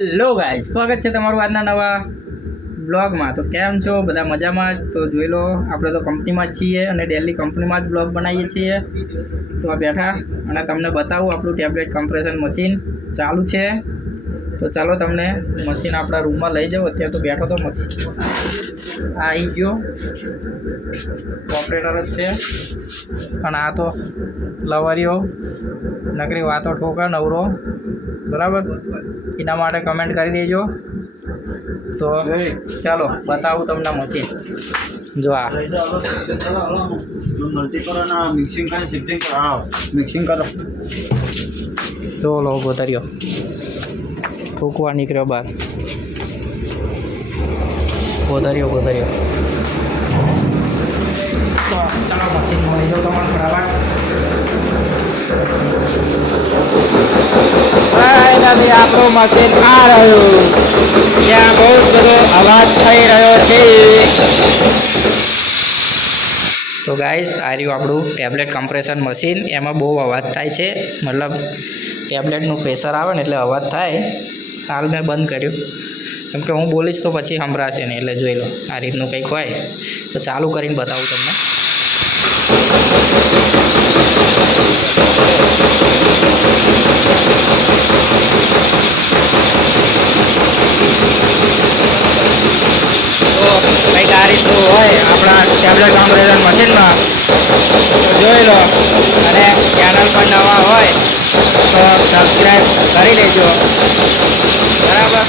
Hello guys, સ્વાગત છે તમારું આજના નવા બ્લોગમાં। તો કેમ છો બધા? મજામાં જ? તો જોઈ લો, આપણે તો કંપનીમાં જ છીએ અને ડેલી કંપનીમાં જ બ્લોગ બનાવીએ છીએ। તો આ બેઠા અને તમને બતાવું આપણું ટેબ્લેટ કમ્પ્રેશન મશીન ચાલુ છે। તો ચાલો તમને મશીન આપણા રૂમમાં લઈ જાઓ। અત્યારે તો બેઠો તો મશીન આવી ગયો, ઓપરેટર જ છે પણ આ તો લવારીઓ નકરી વાતો ઠોકા નવરો, બરાબર। એના માટે કમેન્ટ કરી દેજો। તો ચાલો બતાવું તમને મશીન। જો આ મિક્સિંગ કરો તો લો ગોતર્યો થૂકવા નીકળ્યો બહાર, ગોતર્યો તો ચાલો મશીન મળી જાઉં તમારે બરાબર। ફાઇનલી આપણું મશીન આ રહ્યું, ત્યાં બહુ બધો અવાજ થઈ રહ્યો છે। તો ગાઈસ, આ રહ્યું આપણું ટેબ્લેટ કમ્પ્રેશન મશીન। એમાં બહુ અવાજ થાય છે, મતલબ ટેબ્લેટનું પ્રેશર આવે ને એટલે અવાજ થાય। હાલ મેં બંધ કર્યું કેમ કે હું બોલીશ તો પછી સંભળાશે નહીં, એટલે જોઈ લો આ રીતનું કંઈક હોય। તો ચાલુ કરીને બતાવું તમને। તો કંઈક આ રીતનું હોય આપણા ટેબ્લેટ કમ્પ્રેશન મશીનમાં। તો જોઈ લો, અને ચેનલ પર નવા હોય તો સબસ્ક્રાઈબ કરી લેજો, બરાબર।